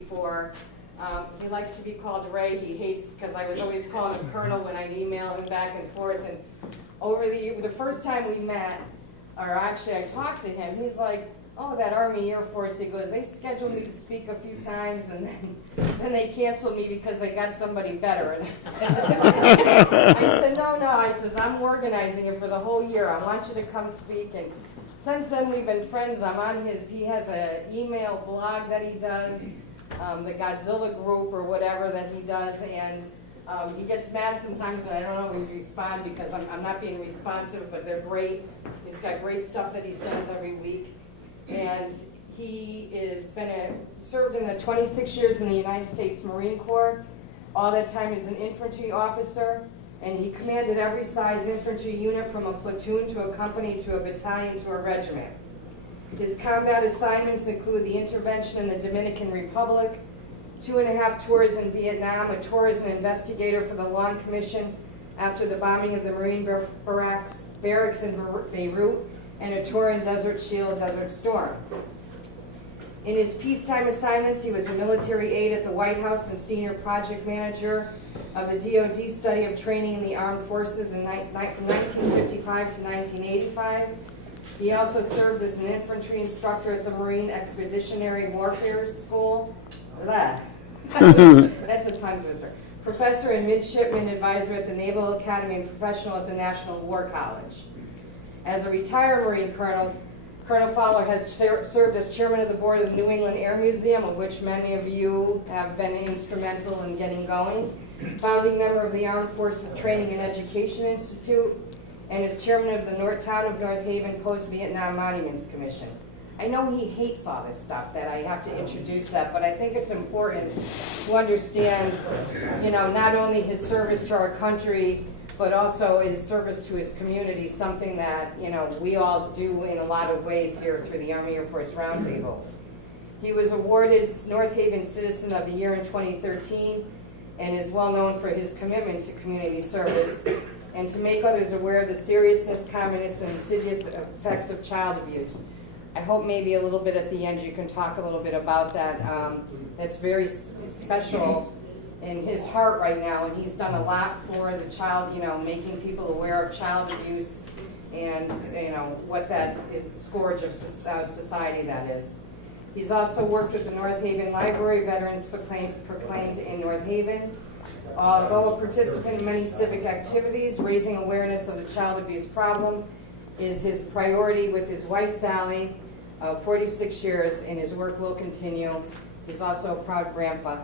before. He likes to be called Ray. He hates because I was always calling him Colonel when I'd email him back and forth. And over the first time we met, or actually I talked to him, he's like, oh, that Army Air Force, he goes, they scheduled me to speak a few times, and then they canceled me because they got somebody better. And I said, no, I says, I'm organizing it for the whole year. I want you to come speak. And since then we've been friends. I'm on he has an email blog that he does, the Godzilla group or whatever that he does, and he gets mad sometimes and I don't always respond because I'm not being responsive, but they're great. He's got great stuff that he sends every week. And he is served in the 26 years in the United States Marine Corps. All that time as an infantry officer, and he commanded every size infantry unit from a platoon to a company to a battalion to a regiment. His combat assignments include the intervention in the Dominican Republic, 2.5 tours in Vietnam, a tour as an investigator for the Long Commission after the bombing of the Marine barracks in Beirut, and a tour in Desert Shield, Desert Storm. In his peacetime assignments, he was a military aide at the White House and senior project manager of the DoD study of training in the armed forces from 1955 to 1985. He also served as an infantry instructor at the Marine Expeditionary Warfare School. That's a tongue twister. Professor and midshipman advisor at the Naval Academy and professional at the National War College. As a retired Marine Colonel, Colonel Fowler has served as chairman of the board of the New England Air Museum, of which many of you have been instrumental in getting going, founding member of the Armed Forces Training and Education Institute, and is chairman of the Town of North Haven Post-Vietnam Monuments Commission. I know he hates all this stuff that I have to introduce that, but I think it's important to understand, not only his service to our country, but also his service to his community, something that, we all do in a lot of ways here through the Army Air Force Roundtable. He was awarded North Haven Citizen of the Year in 2013 and is well known for his commitment to community service and to make others aware of the seriousness, commonest, and insidious effects of child abuse. I hope maybe a little bit at the end you can talk a little bit about that. That's very special in his heart right now, and he's done a lot for the child, making people aware of child abuse and, what that scourge of society that is. He's also worked with the North Haven Library, Veterans Proclaimed in North Haven. Although a participant in many civic activities, raising awareness of the child abuse problem is his priority with his wife, Sally, of 46 years, and his work will continue. He's also a proud grandpa.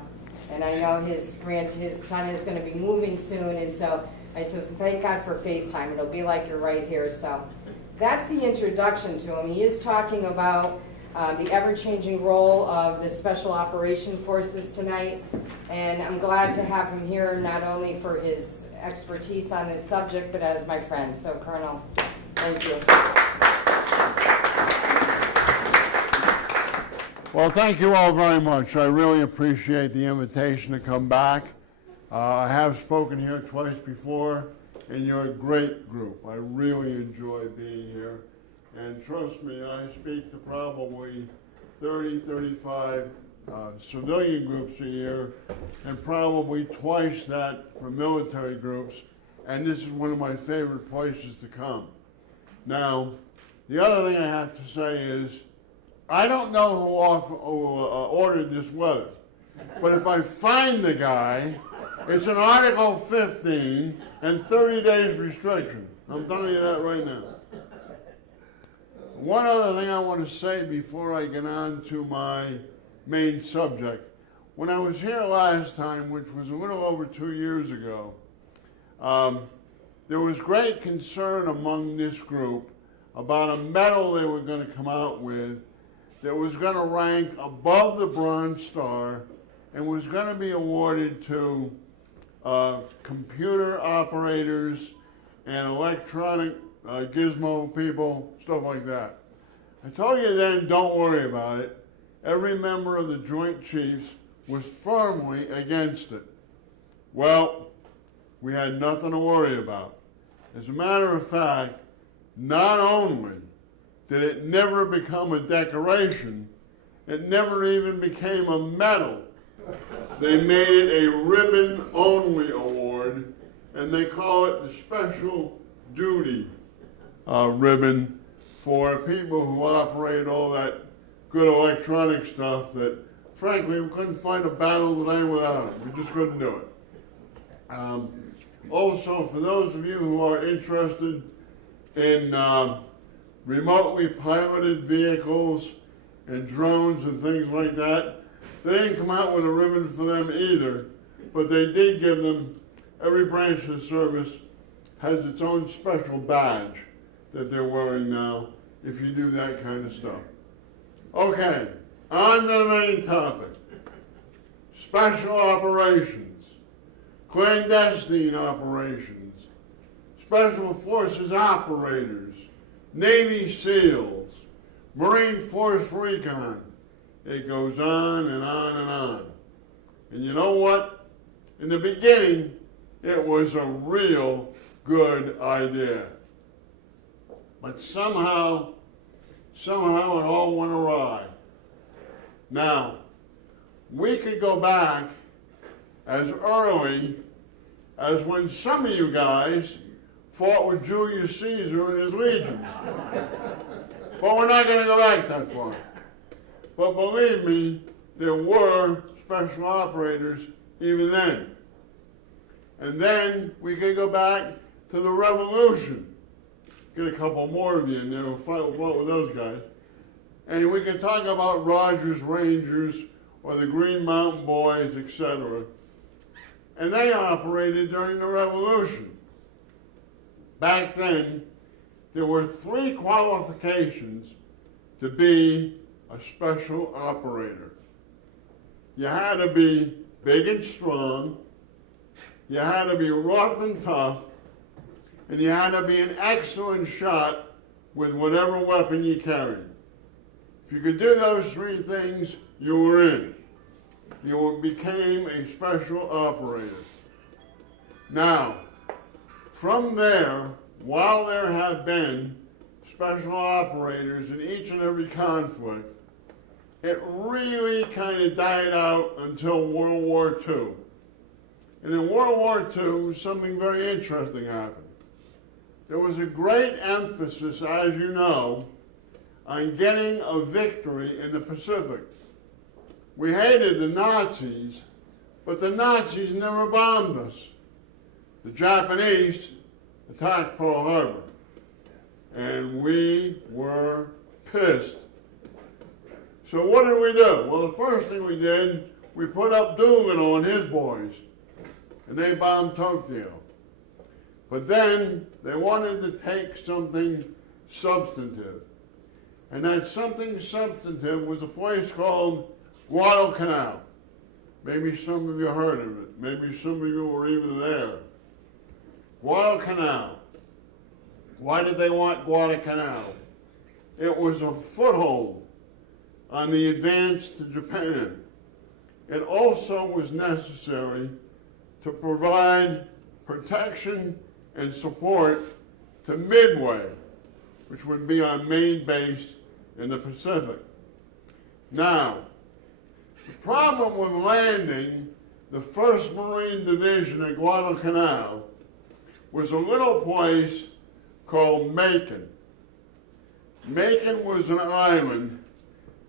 And I know his son is going to be moving soon, and so I says, thank God for FaceTime. It'll be like you're right here. So that's the introduction to him. He is talking about the ever-changing role of the Special Operation Forces tonight, and I'm glad to have him here not only for his expertise on this subject, but as my friend. So, Colonel, thank you. Well, thank you all very much. I really appreciate the invitation to come back. I have spoken here twice before, and you're a great group. I really enjoy being here. And trust me, I speak to probably 30, 35 civilian groups a year, and probably twice that for military groups. And this is one of my favorite places to come. Now, the other thing I have to say is, I don't know who ordered this letter, but if I find the guy, it's an Article 15 and 30 days restriction. I'm telling you that right now. One other thing I want to say before I get on to my main subject. When I was here last time, which was a little over 2 years ago, there was great concern among this group about a medal they were going to come out with that was going to rank above the Bronze Star and was going to be awarded to computer operators and electronic gizmo people, stuff like that. I told you then, don't worry about it. Every member of the Joint Chiefs was firmly against it. Well, we had nothing to worry about. As a matter of fact, not only did it never become a decoration, it never even became a medal They made it a ribbon-only award, and they call it the Special Duty ribbon for people who operate all that good electronic stuff that, frankly, we couldn't fight a battle today without it. We just couldn't do it. Also, for those of you who are interested in remotely piloted vehicles and drones and things like that, they didn't come out with a ribbon for them either, but they did give them, every branch of the service has its own special badge that they're wearing now if you do that kind of stuff. Okay, on to the main topic. Special operations, clandestine operations, special forces operators, Navy SEALs, Marine Force Recon. It goes on and on and on. And you know what? In the beginning, it was a real good idea. But somehow it all went awry. Now, we could go back as early as when some of you guys fought with Julius Caesar and his legions. But we're not going to go back that far. But believe me, there were special operators even then. And then we could go back to the Revolution. Get a couple more of you in there who fought with those guys. And we could talk about Rogers Rangers or the Green Mountain Boys, etc. And they operated during the Revolution. Back then, there were 3 qualifications to be a special operator. You had to be big and strong, you had to be rough and tough, and you had to be an excellent shot with whatever weapon you carried. If you could do those 3 things, you were in. You became a special operator. Now, from there, while there have been special operators in each and every conflict, it really kind of died out until World War II. And in World War II, something very interesting happened. There was a great emphasis, as you know, on getting a victory in the Pacific. We hated the Nazis, but the Nazis never bombed us. The Japanese attacked Pearl Harbor, and we were pissed. So what did we do? Well, the first thing we did, we put up Doolittle and his boys, and they bombed Tokyo. But then they wanted to take something substantive. And that something substantive was a place called Guadalcanal. Maybe some of you heard of it. Maybe some of you were even there. Guadalcanal. Why did they want Guadalcanal? It was a foothold on the advance to Japan. It also was necessary to provide protection and support to Midway, which would be our main base in the Pacific. Now, the problem with landing the 1st Marine Division at Guadalcanal was a little place called Macon. Macon was an island.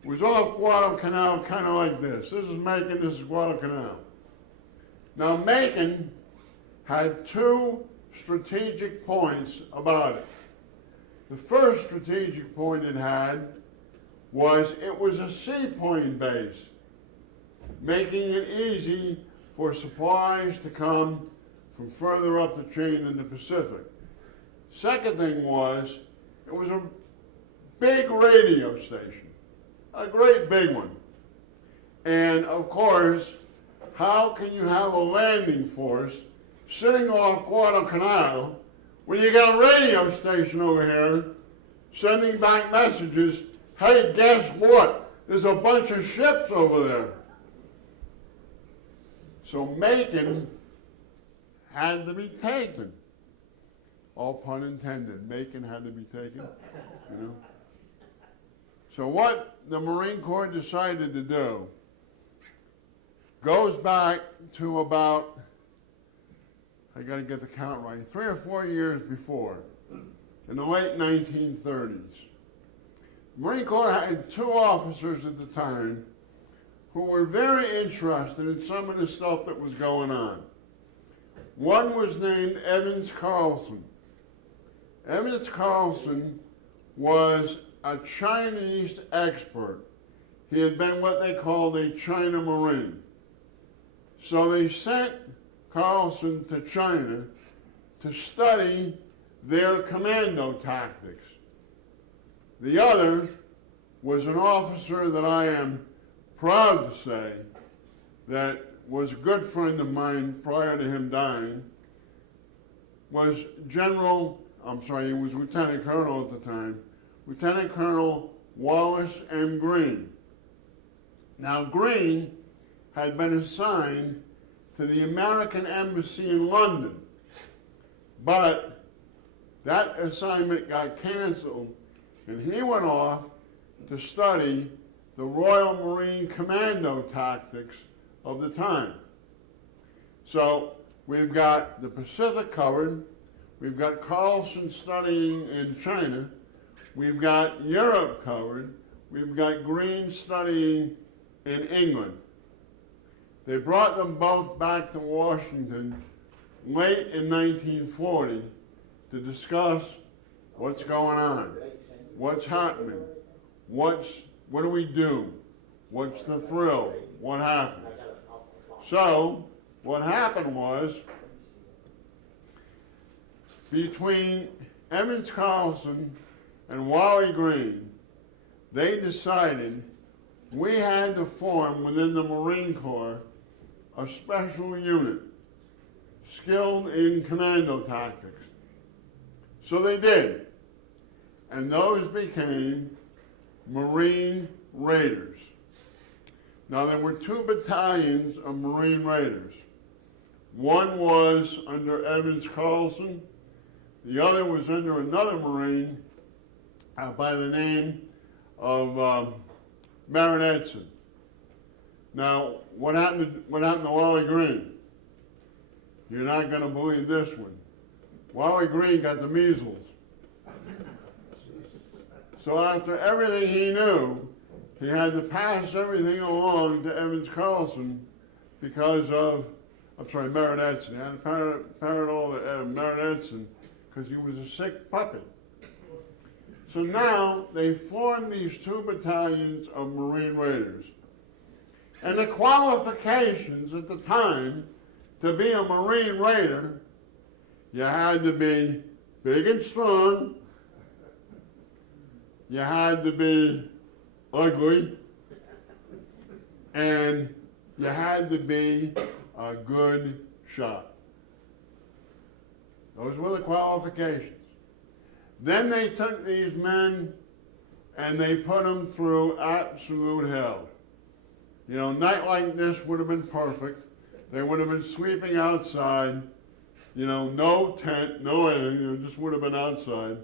It was off Guadalcanal, kind of like this. This is Macon, this is Guadalcanal. Now, Macon had 2 strategic points about it. The first strategic point it had was it was a seaplane base, making it easy for supplies to come from further up the chain in the Pacific. Second thing was, it was a big radio station, a great big one. And of course, how can you have a landing force sitting off Guadalcanal when you got a radio station over here sending back messages, hey, guess what? There's a bunch of ships over there. So Macon had to be taken. All pun intended. Macon had to be taken, you know. So what the Marine Corps decided to do, goes back to about, I got to get the count right, 3 or 4 years before, in the late 1930s. The Marine Corps had 2 officers at the time who were very interested in some of the stuff that was going on. One was named Evans Carlson. Evans Carlson was a Chinese expert. He had been what they called a China Marine. So they sent Carlson to China to study their commando tactics. The other was an officer that I am proud to say that was a good friend of mine prior to him dying, was he was Lieutenant Colonel at the time, Lieutenant Colonel Wallace M. Green. Now, Green had been assigned to the American Embassy in London, but that assignment got canceled, and he went off to study the Royal Marine Commando tactics of the time. So we've got the Pacific covered, we've got Carlson studying in China, we've got Europe covered, we've got Green studying in England. They brought them both back to Washington late in 1940 to discuss what's going on, what's happening, what do we do, what's the thrill, what happens. So what happened was, between Evans Carlson and Wally Green, they decided we had to form within the Marine Corps a special unit skilled in commando tactics. So they did, and those became Marine Raiders. Now, there were 2 battalions of Marine Raiders. One was under Evans Carlson, the other was under another Marine by the name of Merritt Edson. Now, what happened to Wally Green? You're not going to believe this one. Wally Green got the measles. So after everything he knew, he had to pass everything along to Evans Carlson because of, Merritt Edson. He had to parrot all to Merritt Edson because he was a sick puppy. So now they formed these 2 battalions of Marine Raiders. And the qualifications at the time to be a Marine Raider, you had to be big and strong, you had to be ugly, and you had to be a good shot. Those were the qualifications. Then they took these men and they put them through absolute hell. You know, a night like this would have been perfect. They would have been sleeping outside, you know, no tent, no anything, they just would have been outside.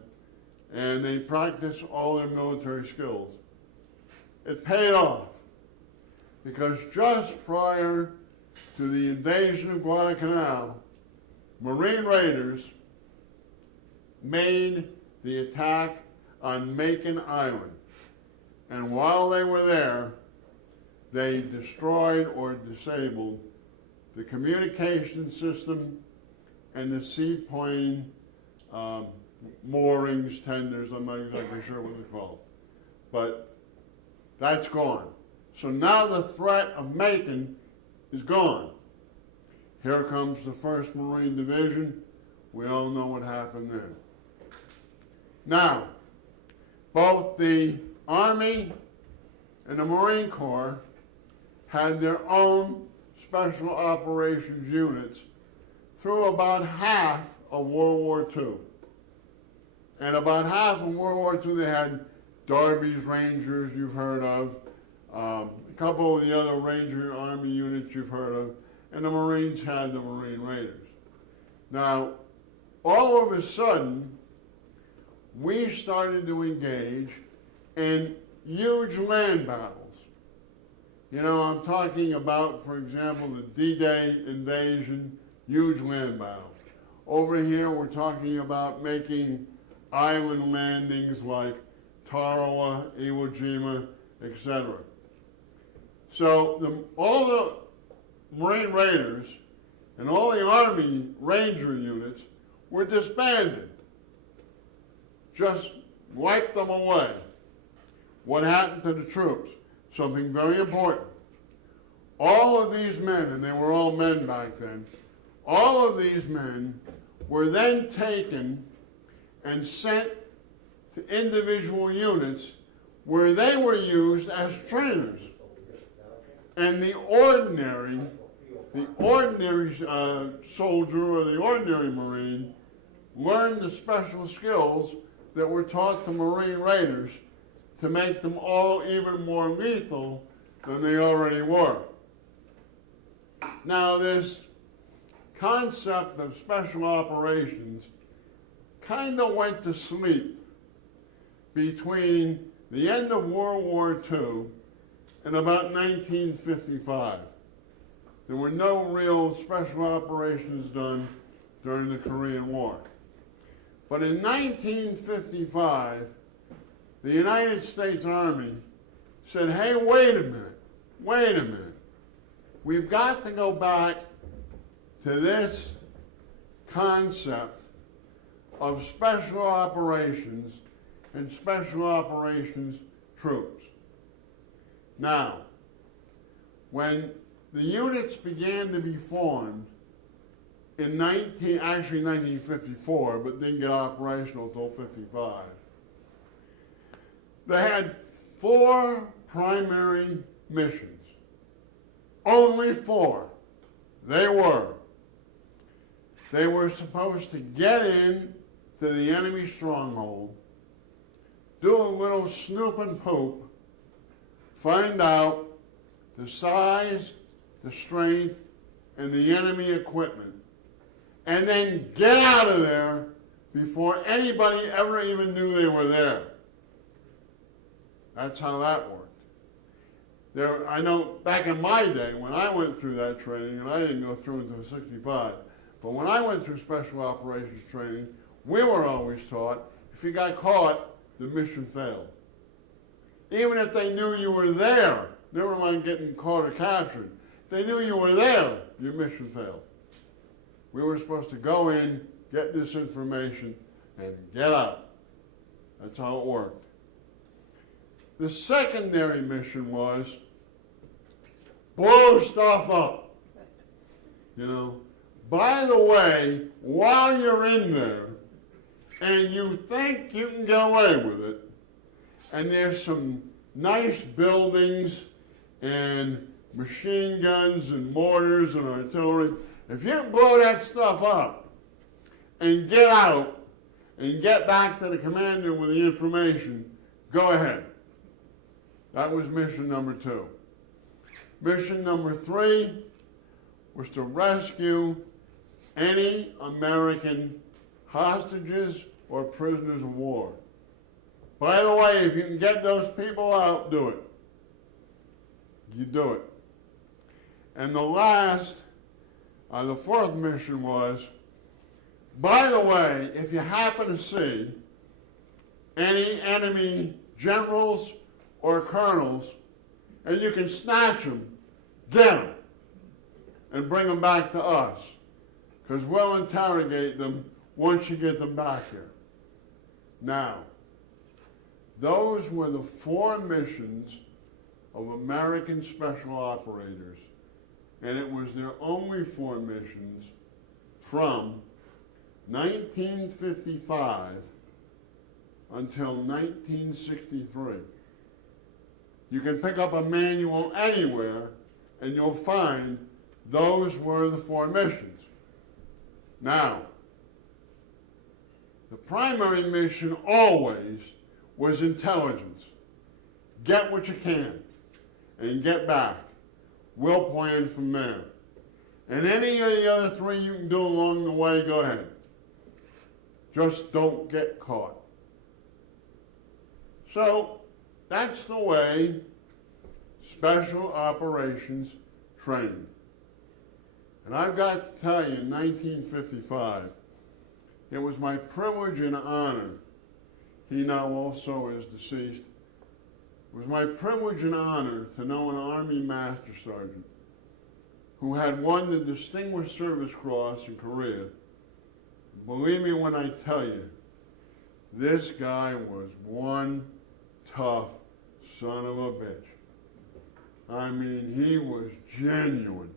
And they practiced all their military skills. It paid off, because just prior to the invasion of Guadalcanal, Marine Raiders made the attack on Macon Island. And while they were there, they destroyed or disabled the communication system and the seaplane moorings, tenders, I'm not exactly sure what they're called. But that's gone. So now the threat of Macon is gone. Here comes the 1st Marine Division. We all know what happened then. Now, both the Army and the Marine Corps had their own special operations units through about half of World War II. And about half of World War II, they had Darby's Rangers, you've heard of, a couple of the other Ranger Army units you've heard of, and the Marines had the Marine Raiders. Now, all of a sudden, we started to engage in huge land battles. You know, I'm talking about, for example, the D-Day invasion, huge land battle. Over here, we're talking about making island landings like Tarawa, Iwo Jima, etc. So all the Marine Raiders and all the Army Ranger units were disbanded. Just wiped them away. What happened to the troops? Something very important. All of these men, and they were all men back then, all of these men were then taken and sent to individual units where they were used as trainers. And the ordinary soldier or the ordinary Marine learned the special skills that were taught to Marine Raiders to make them all even more lethal than they already were. Now, this concept of special operations kind of went to sleep between the end of World War II and about 1955. There were no real special operations done during the Korean War. But in 1955, the United States Army said, hey, wait a minute. We've got to go back to this concept of special operations and special operations troops. Now, when the units began to be formed in 1954, but didn't get operational until 55, they had 4 primary missions. Only 4. They were supposed to get in to the enemy stronghold, do a little snoop and poop, find out the size, the strength, and the enemy equipment, and then get out of there before anybody ever even knew they were there. That's how that worked. I know back in my day, when I went through that training, and I didn't go through it until 65, but when I went through special operations training, we were always taught, if you got caught, the mission failed. Even if they knew you were there, never mind getting caught or captured, if they knew you were there, your mission failed. We were supposed to go in, get this information, and get out. That's how it worked. The secondary mission was blow stuff up. You know, by the way, while you're in there and you think you can get away with it, and there's some nice buildings and machine guns and mortars and artillery, if you blow that stuff up and get out and get back to the commander with the information, go ahead. That was mission number 2. Mission number 3 was to rescue any American hostages or prisoners of war. By the way, if you can get those people out, do it. You do it. And the 4th mission was, by the way, if you happen to see any enemy generals or colonels, and you can snatch them, get them, and bring them back to us, because we'll interrogate them once you get them back here. Now, those were the 4 missions of American special operators, and it was their only 4 missions from 1955 until 1963. You can pick up a manual anywhere and you'll find those were the 4 missions. Now, the primary mission always was intelligence. Get what you can and get back. We'll plan from there. And any of the other 3 you can do along the way, go ahead. Just don't get caught. So that's the way Special Operations trained. And I've got to tell you, in 1955, it was my privilege and honor, he now also is deceased, it was my privilege and honor to know an Army Master Sergeant who had won the Distinguished Service Cross in Korea. Believe me when I tell you, this guy was one tough son of a bitch. I mean, he was genuine.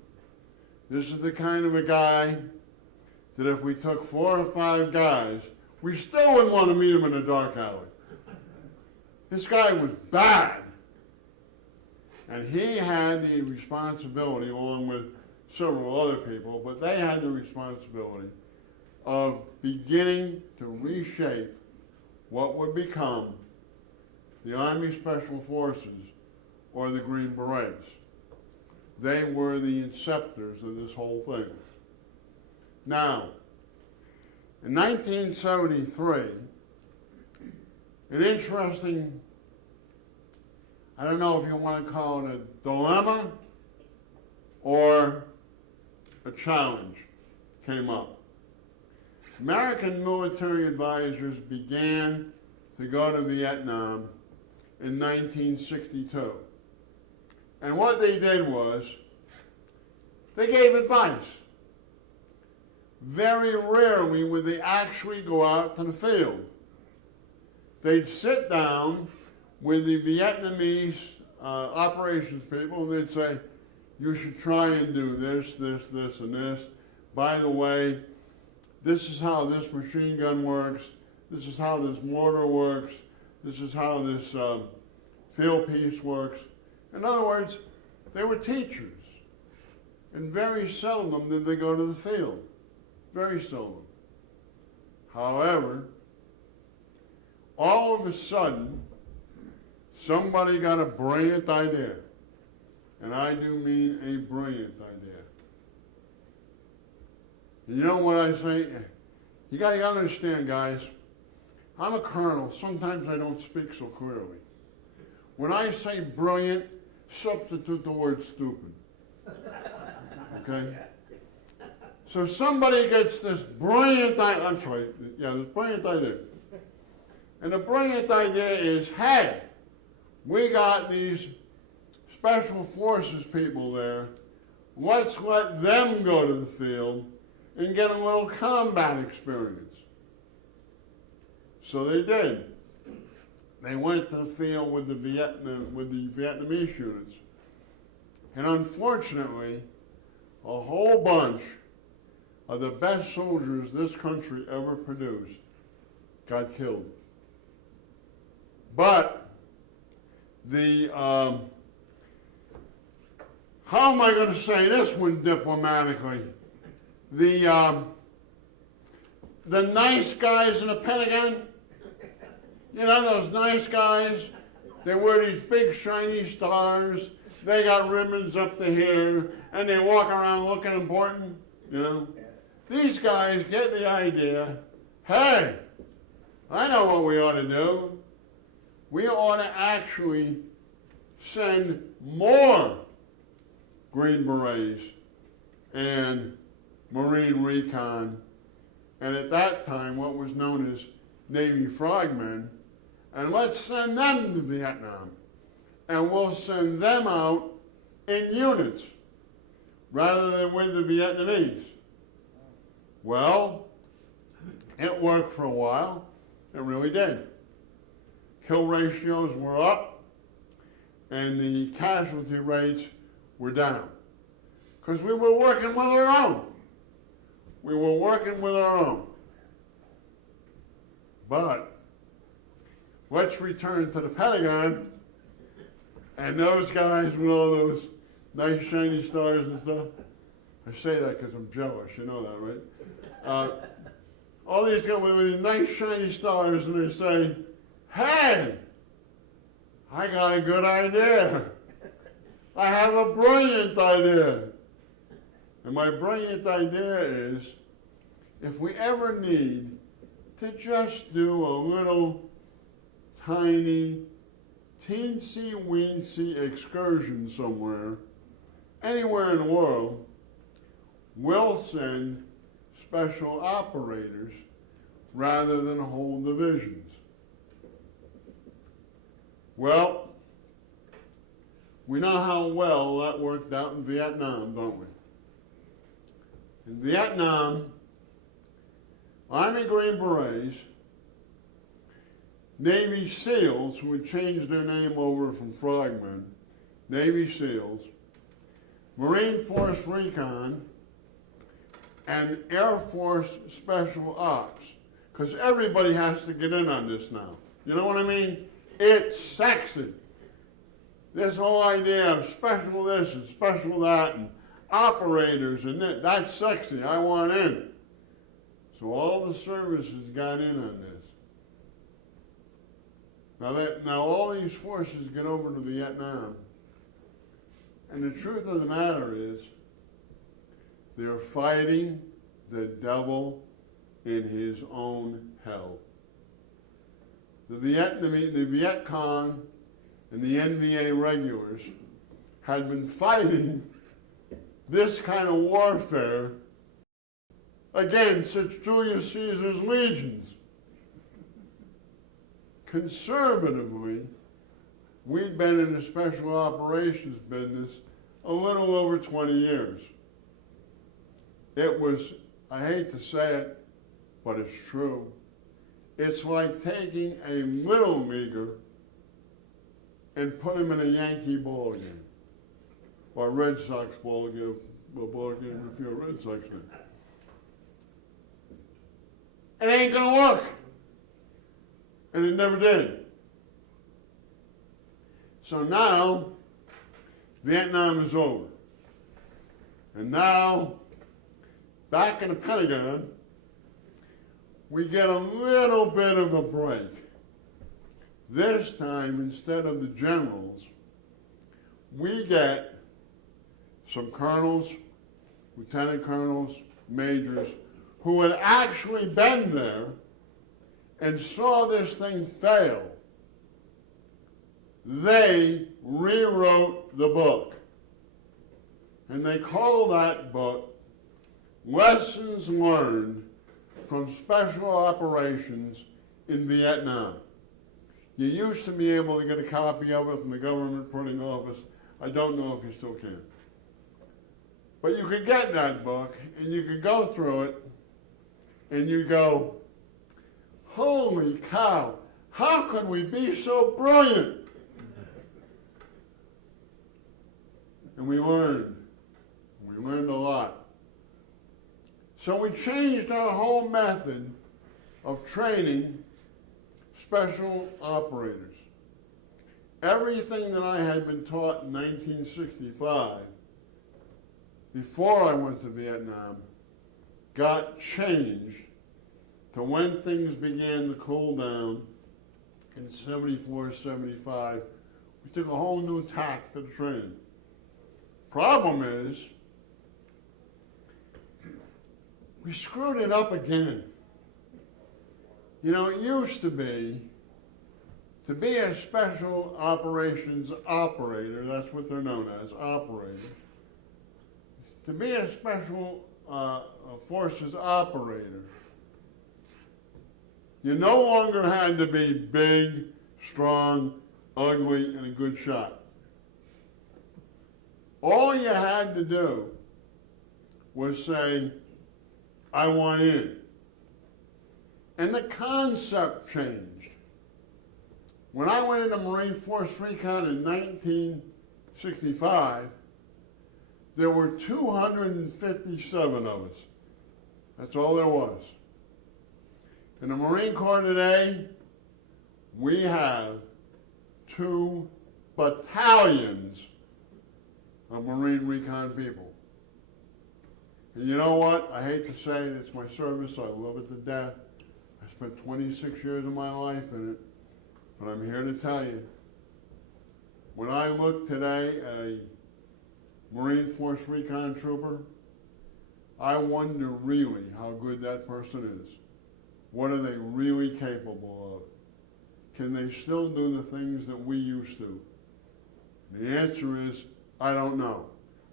This is the kind of a guy that if we took 4 or 5 guys, we still wouldn't want to meet him in a dark alley. This guy was bad. And he had the responsibility, along with several other people, but they had the responsibility of beginning to reshape what would become the Army Special Forces or the Green Berets. They were the inceptors of this whole thing. Now, in 1973, an interesting, I don't know if you want to call it a dilemma or a challenge, came up. American military advisors began to go to Vietnam in 1962. And what they did was, they gave advice. Very rarely would they actually go out to the field. They'd sit down with the Vietnamese operations people and they'd say, you should try and do this, this, this, and this. By the way, this is how this machine gun works. This is how this mortar works. This is how this field piece works. In other words, they were teachers. And very seldom did they go to the field. Very seldom. However, all of a sudden, somebody got a brilliant idea. And I do mean a brilliant idea. And you know what I say? You got to understand, guys, I'm a colonel. Sometimes I don't speak so clearly. When I say brilliant, substitute the word stupid. Okay? So somebody gets this brilliant idea, this brilliant idea. And the brilliant idea is, hey, we got these special forces people there. Let's let them go to the field and get a little combat experience. So they did. They went to the field with the Vietnamese units. And unfortunately, a whole bunch of the best soldiers this country ever produced got killed. But the, how am I going to say this one diplomatically? The nice guys in the Pentagon, you know those nice guys? They wear these big shiny stars, they got ribbons up to here, and they walk around looking important, you know? These guys get the idea, hey, I know what we ought to do. We ought to actually send more Green Berets and Marine Recon, and at that time what was known as Navy Frogmen, and let's send them to Vietnam. And we'll send them out in units rather than with the Vietnamese. Well, it worked for a while. It really did. Kill ratios were up and the casualty rates were down. Because we were working with our own. We were working with our own. But let's return to the Pentagon and those guys with all those nice shiny stars and stuff. I say that because I'm jealous, you know that, right? All these guys with these nice shiny stars, and they say, hey, I got a good idea. I have a brilliant idea. And my brilliant idea is, if we ever need to just do a little tiny teensy-weensy excursion somewhere, anywhere in the world, we'll send special operators rather than whole divisions. Well, we know how well that worked out in Vietnam, don't we? In Vietnam, Army Green Berets, Navy SEALs, who had changed their name over from frogmen, Navy SEALs, Marine Force Recon, and Air Force Special Ops, because everybody has to get in on this now. You know what I mean? It's sexy. This whole idea of special this and special that and operators and that's sexy. I want in. So all the services got in on this. Now all these forces get over to Vietnam, and the truth of the matter is they're fighting the devil in his own hell. The Viet Cong and the NVA regulars had been fighting this kind of warfare against Julius Caesar's legions. Conservatively, we'd been in the special operations business a little over 20 years. It was, I hate to say it, but it's true. It's like taking a little leaguer and put him in a Yankee ball game, or a Red Sox ball game if you're a Red Sox fan. It ain't gonna work. And it never did. So now, Vietnam is over. And now, back in the Pentagon, we get a little bit of a break. This time, instead of the generals, we get some colonels, lieutenant colonels, majors, who had actually been there and saw this thing fail. They rewrote the book. And they call that book Lessons Learned from Special Operations in Vietnam. You used to be able to get a copy of it from the government printing office. I don't know if you still can. But you could get that book, and you could go through it, and you go, holy cow, how could we be so brilliant? And we learned a lot. So we changed our whole method of training special operators. Everything that I had been taught in 1965, before I went to Vietnam, got changed to when things began to cool down in 74, 75. We took a whole new tack to the training. Problem is, we screwed it up again. You know, it used to be a special operations operator, that's what they're known as, operators. To be a special forces operator, you no longer had to be big, strong, ugly, and a good shot. All you had to do was say, I want in. And the concept changed. When I went into Marine Force Recon in 1965, there were 257 of us. That's all there was. In the Marine Corps today, we have 2 battalions of Marine Recon people. And you know what? I hate to say it, it's my service, I love it to death. I spent 26 years of my life in it, but I'm here to tell you, when I look today at a Marine Force Recon trooper, I wonder really how good that person is. What are they really capable of? can they still do the things that we used to? The answer is, I don't know.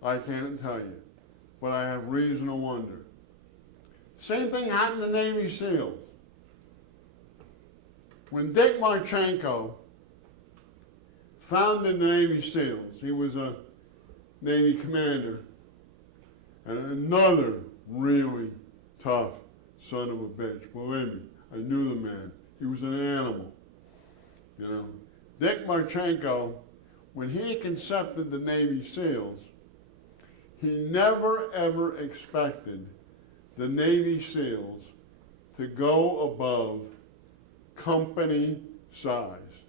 I can't tell you. But I have reason to wonder. Same thing happened to Navy SEALs. When Dick Marchenko founded the Navy SEALs, he was a Navy commander and another really tough son of a bitch. Believe me, I knew the man. He was an animal. You know, Dick Marchenko, when he concepted the Navy SEALs, he never ever expected the Navy SEALs to go above company size.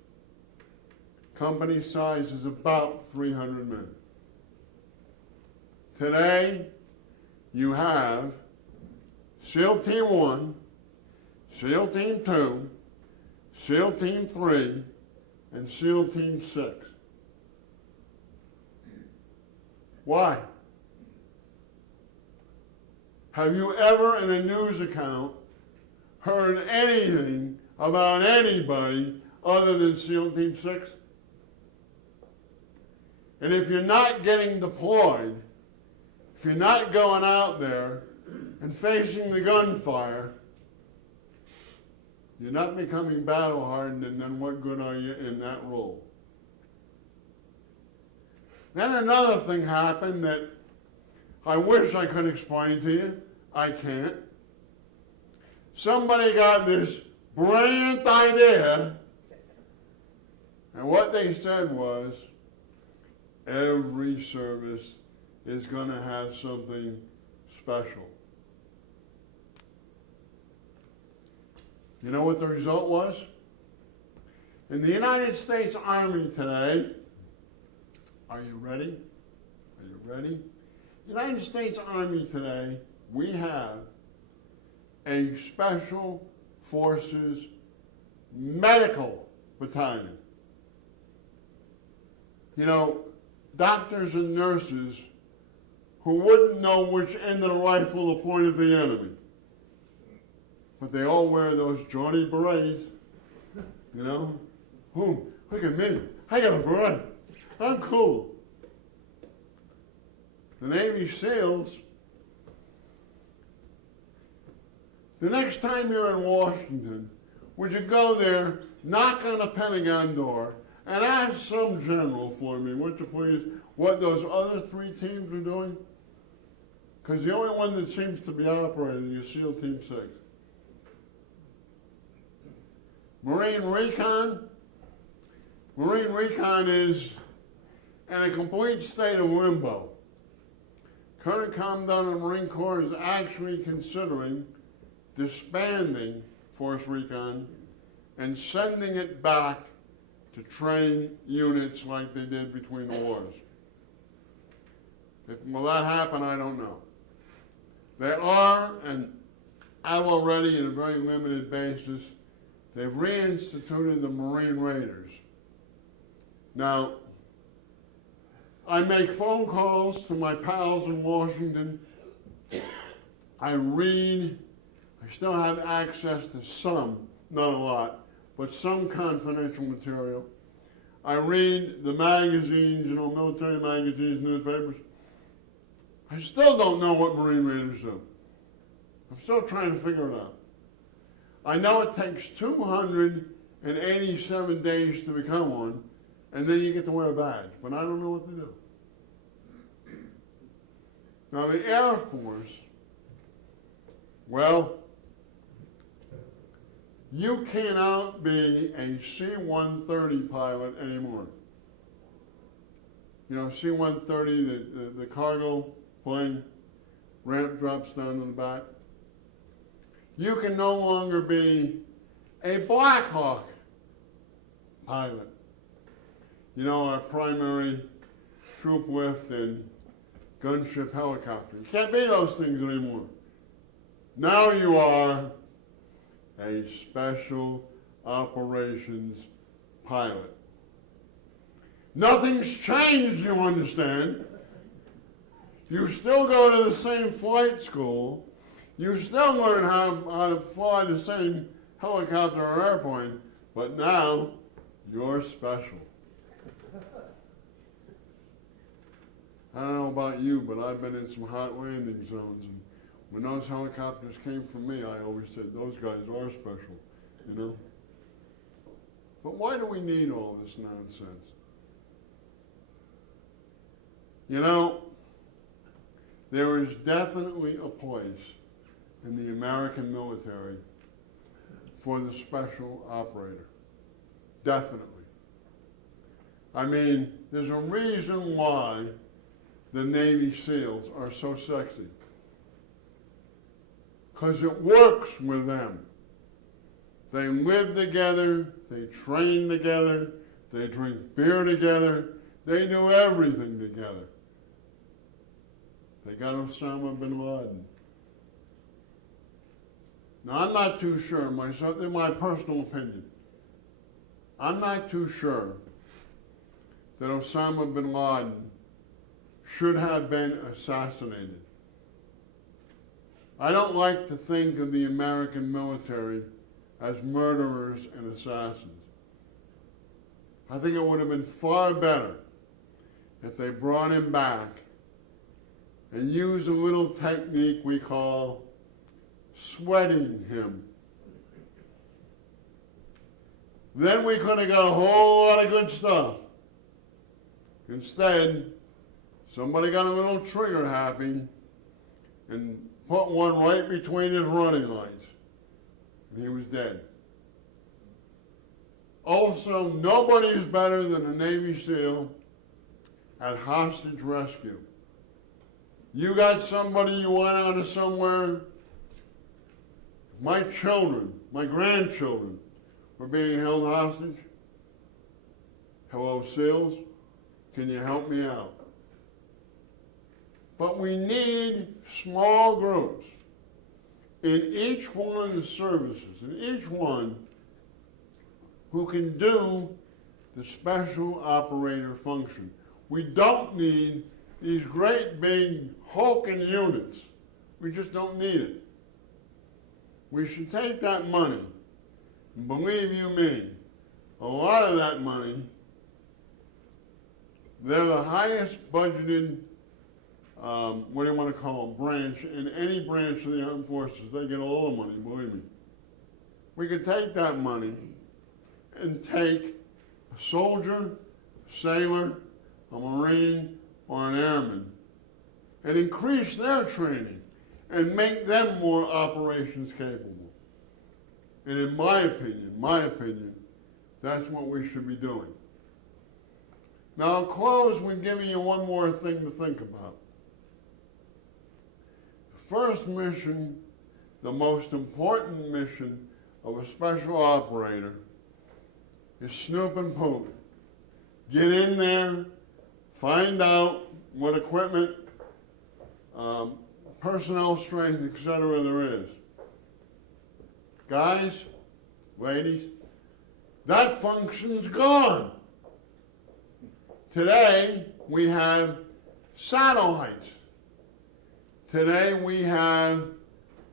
Company size is about 300 men. Today, you have SEAL Team 1, SEAL Team 2, SEAL Team 3, and SEAL Team 6. Why? Have you ever in a news account heard anything about anybody other than SEAL Team 6? And if you're not getting deployed, if you're not going out there and facing the gunfire, you're not becoming battle hardened, and then what good are you in that role? Then another thing happened that I wish I could explain to you. I can't. Somebody got this brilliant idea, and what they said was, every service is going to have something special. You know what the result was? In the United States Army today, are you ready? Are you ready? United States Army today, we have a Special Forces Medical Battalion. You know, doctors and nurses who wouldn't know which end of the rifle to point at the enemy. But they all wear those jaunty berets, you know? Ooh, look at me, I got a beret, I'm cool. The Navy SEALs, the next time you're in Washington, would you go there, knock on a Pentagon door, and ask some general for me, would you please, what those other 3 teams are doing? Because the only one that seems to be operating is SEAL Team 6. Marine Recon. Marine Recon is in a complete state of limbo. Current Commandant of the Marine Corps is actually considering disbanding Force Recon and sending it back to train units like they did between the wars. Will that happen? I don't know. They are, and have already, on a very limited basis, they've reinstituted the Marine Raiders. Now, I make phone calls to my pals in Washington. I read. I still have access to some, not a lot, but some confidential material. I read the magazines, you know, military magazines, newspapers. I still don't know what Marine Raiders do. I'm still trying to figure it out. I know it takes 287 days to become one, and then you get to wear a badge, but I don't know what to do. Now the Air Force, well, you cannot be a C-130 pilot anymore. You know, C-130, the cargo plane, ramp drops down to the back. You can no longer be a Black Hawk pilot. You know, our primary troop lift and gunship helicopter. You can't be those things anymore. Now you are a special operations pilot. Nothing's changed, you understand. You still go to the same flight school. You still learn how to fly the same helicopter or airplane, But now, you're special. I don't know about you, but I've been in some hot landing zones, and when those helicopters came from me, I always said, those guys are special, you know? But why do we need all this nonsense? You know, there is definitely a place in the American military for the special operator. Definitely. I mean, there's a reason why the Navy SEALs are so sexy. Because it works with them. They live together, they train together, they drink beer together, they do everything together. They got Osama bin Laden. Now, I'm not too sure, in my personal opinion, I'm not too sure that Osama bin Laden should have been assassinated. I don't like to think of the American military as murderers and assassins. I think it would have been far better if they brought him back and used a little technique we call sweating him. Then we could have got a whole lot of good stuff. Instead, somebody got a little trigger happy and put one right between his running lights, and he was dead. Also, nobody's better than a Navy SEAL at hostage rescue. You got somebody you want out of somewhere. My children, my grandchildren were being held hostage. Hello, SEALs, can you help me out? But we need small groups in each one of the services, in each one who can do the special operator function. We don't need these great big hulking units. We just don't need it. We should take that money, and believe you me, a lot of that money, they're the highest budgeted, what do you want to call them, branch, in any branch of the armed forces. They get all the money, believe me. We could take that money and take a soldier, a sailor, a Marine, or an airman, and increase their training and make them more operations capable. And in my opinion, that's what we should be doing. Now I'll close with giving you one more thing to think about. The first mission, the most important mission of a special operator is snoop and poop. Get in there, find out what equipment, personnel strength, etc. there is. Guys, ladies, that function's gone. Today, we have satellites. Today, we have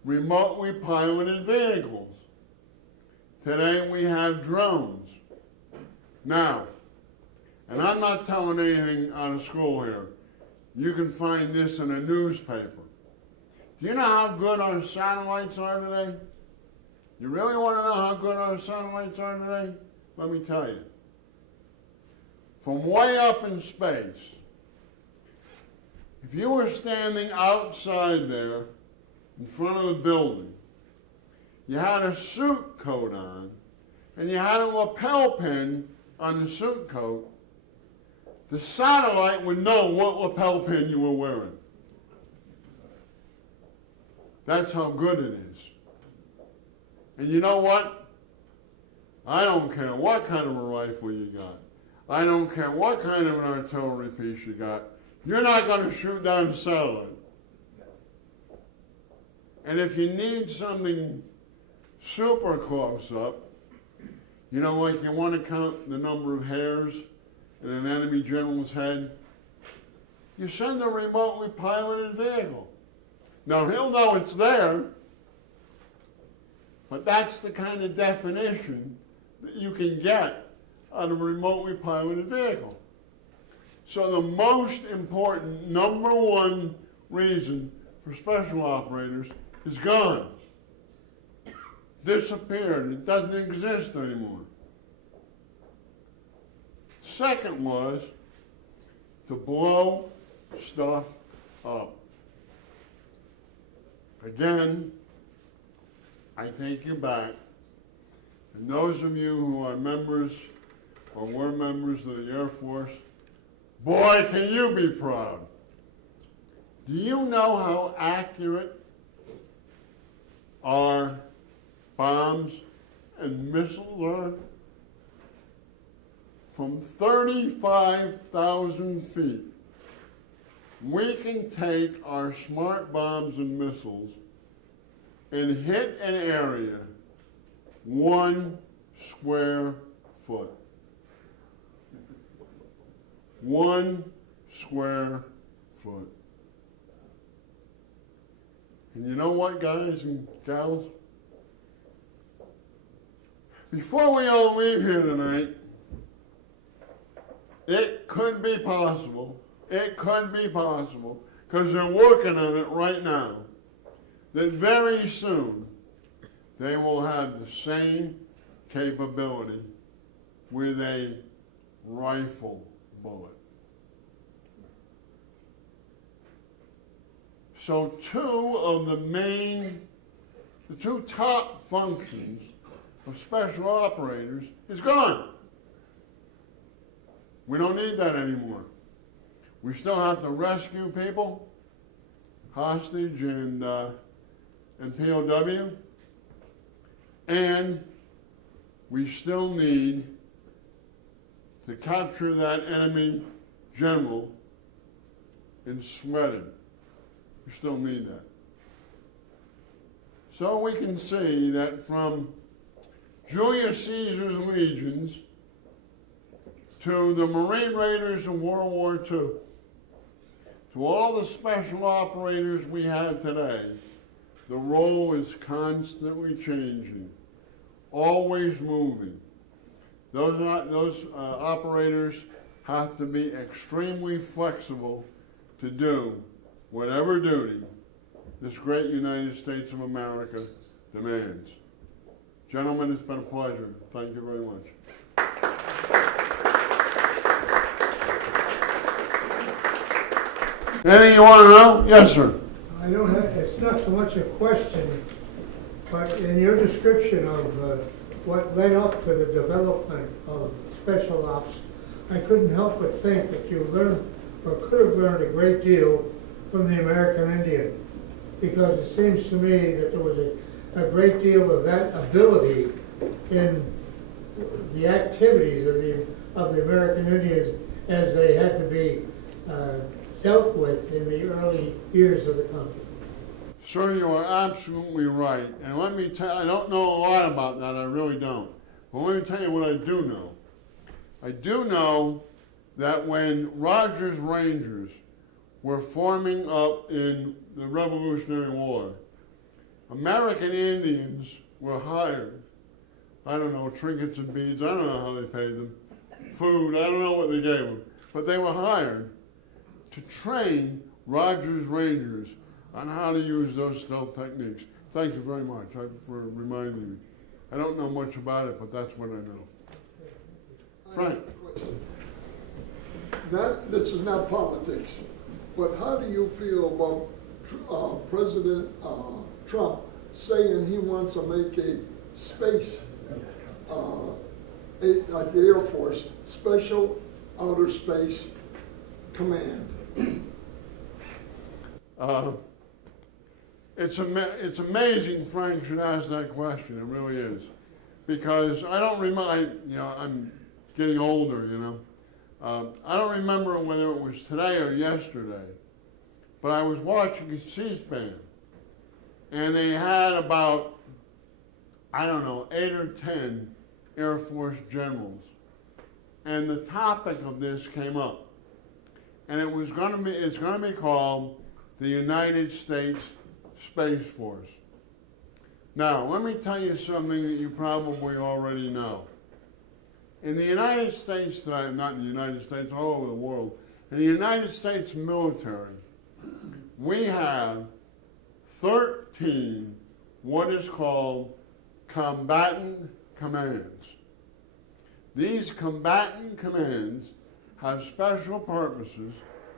remotely piloted vehicles. Today, we have drones. Now, and I'm not telling anything out of school here. You can find this in a newspaper. Do you know how good our satellites are today? You really want to know how good our satellites are today? Let me tell you. From way up in space, if you were standing outside there in front of the building, you had a suit coat on, and you had a lapel pin on the suit coat, the satellite would know what lapel pin you were wearing. That's how good it is. And you know what? I don't care what kind of a rifle you got. I don't care what kind of an artillery piece you got. You're not going to shoot down a satellite. And if you need something super close up, you know, like you want to count the number of hairs in an enemy general's head, you send a remotely piloted vehicle. Now, he'll know it's there, but that's the kind of definition that you can get on a remotely piloted vehicle. So the most important, number one reason for special operators is gone. Disappeared. It doesn't exist anymore. Second was to blow stuff up. Again, I take you back. And those of you who are members or were members of the Air Force, boy, can you be proud. Do you know how accurate our bombs and missiles are? From 35,000 feet, we can take our smart bombs and missiles and hit an area 1 square foot. 1 square foot. And you know what, guys and gals? Before we all leave here tonight, it could be possible, because they're working on it right now, that very soon they will have the same capability with a rifle bullet. So the two top functions of special operators is gone. We don't need that anymore. We still have to rescue people, hostage and POW, and we still need to capture that enemy general and sweat him. We still need that. So we can see that from Julius Caesar's legions to the Marine Raiders of World War II, to all the special operators we have today, the role is constantly changing, always moving. Those operators have to be extremely flexible to do whatever duty this great United States of America demands. Gentlemen, it's been a pleasure. Thank you very much. Anything you want to know? Yes, sir. I don't have, it's not so much a question, but in your description of what led up to the development of special ops, I couldn't help but think that you learned, or could have learned, a great deal from the American Indian. Because it seems to me that there was a great deal of that ability in the activities of the American Indians as they had to be dealt with in the early years of the country. Sir, you are absolutely right. And let me tell you, I don't know a lot about that, I really don't. But let me tell you what I do know. I do know that when Rogers Rangers were forming up in the Revolutionary War, American Indians were hired. I don't know, trinkets and beads, I don't know how they paid them. Food, I don't know what they gave them. But they were hired to train Rogers Rangers on how to use those stealth techniques. Thank you very much for reminding me. I don't know much about it, but that's what I know. Frank. This is not politics, but how do you feel about President Trump saying he wants to make a space, like the Air Force, Special Outer Space Command? It's amazing Frank should ask that question. It really is, because I don't remember. I'm getting older. I don't remember whether it was today or yesterday, but I was watching C-SPAN, and they had about 8 or 10 Air Force generals, and the topic of this came up, and it's going to be called the United States Space Force. Now, let me tell you something that you probably already know. In the United States today, not in the United States, all over the world, in the United States military, we have 13 what is called Combatant Commands. These Combatant Commands have special purposes.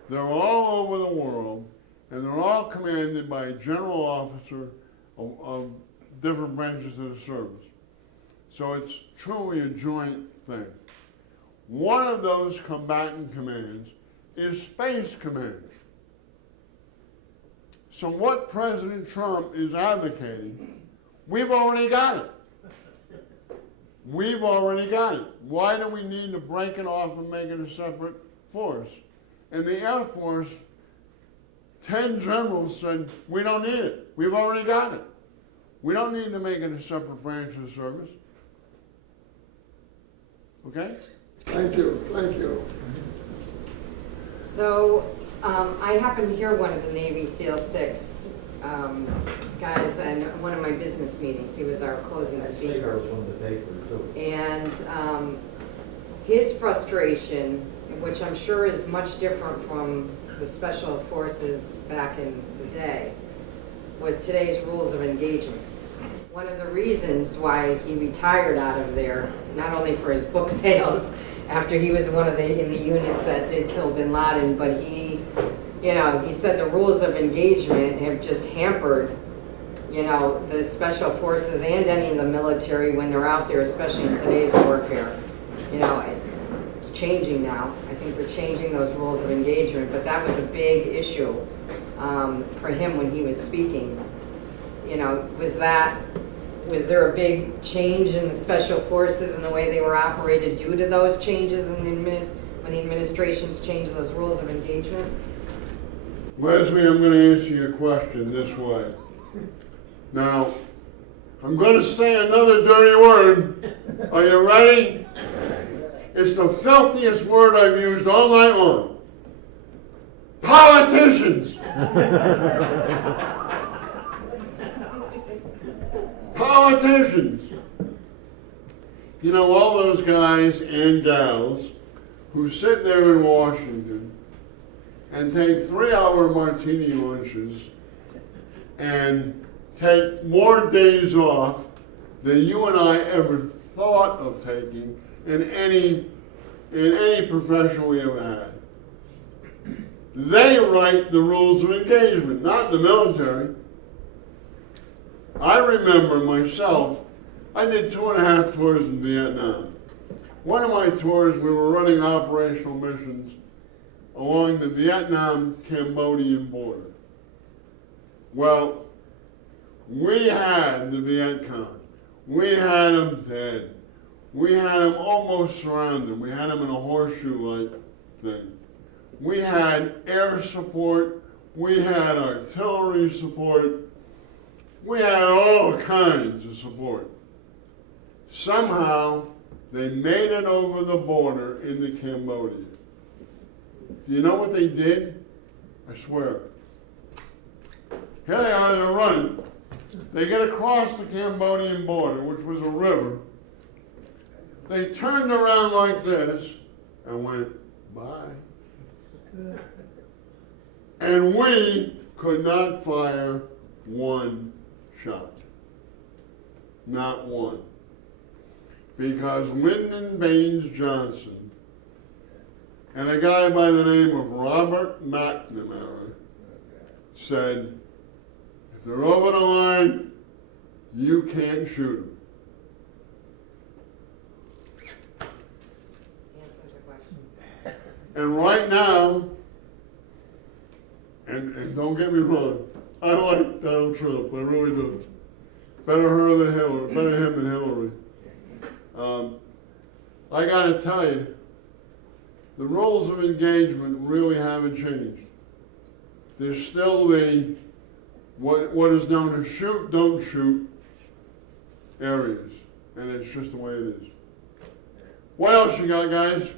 They're all over the world, and they're all commanded by a general officer of different branches of the service. So it's truly a joint thing. One of those Combatant Commands is Space Command. So what President Trump is advocating, we've already got it. We've already got it. Why do we need to break it off and make it a separate force? In the Air Force, 10 generals said, we don't need it. We've already got it. We don't need to make it a separate branch of the service. Okay? Thank you, thank you. So, I happened to hear one of the Navy SEAL 6 guys in one of my business meetings. He was our closing speaker. And his frustration, which I'm sure is much different from the special forces back in the day, was today's rules of engagement. One of the reasons why he retired out of there, not only for his book sales, after he was in the units that did kill bin Laden, but he said the rules of engagement have just hampered, the special forces and any of the military when they're out there, especially in today's warfare. It's changing now. I think they're changing those rules of engagement, but that was a big issue for him when he was speaking. Was there a big change in the special forces and the way they were operated due to those changes in when the administrations changed those rules of engagement? Leslie, I'm going to answer your question this way. Now, I'm going to say another dirty word. Are you ready? It's the filthiest word I've used all night long. Politicians! Politicians! All those guys and gals who sit there in Washington and take 3-hour martini lunches and take more days off than you and I ever thought of taking in any profession we ever had. They write the rules of engagement, not the military. I remember myself, I did 2.5 tours in Vietnam. One of my tours, we were running operational missions along the Vietnam-Cambodian border. Well, we had the Viet Cong. We had them dead. We had them almost surrounded. We had them in a horseshoe-like thing. We had air support. We had artillery support. We had all kinds of support. Somehow, they made it over the border into Cambodia. Do you know what they did? I swear. Here they are, they're running. They get across the Cambodian border, which was a river. They turned around like this and went, bye. And we could not fire one shot. Not one. Because Lyndon Baines Johnson and a guy by the name of Robert McNamara said, if they're over the line, you can't shoot them. And right now, and don't get me wrong, I like Donald Trump, I really do. Better her than Hillary, better him than Hillary. I gotta tell you, the rules of engagement really haven't changed. There's still the, what is known as shoot, don't shoot areas, and it's just the way it is. What else you got, guys?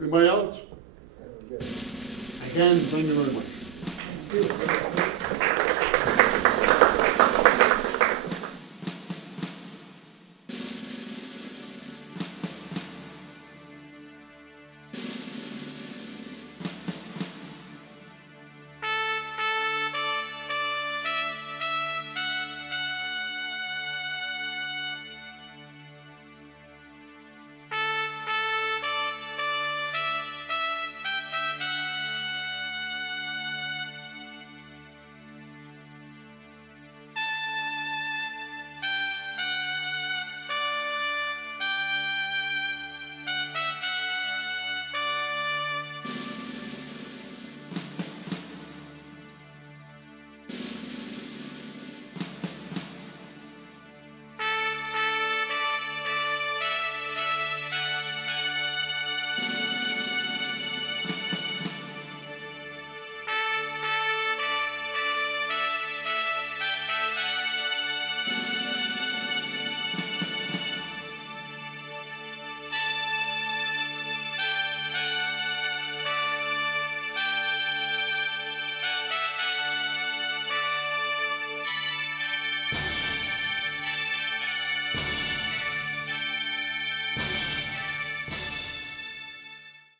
Anybody else? Again, thank you very much.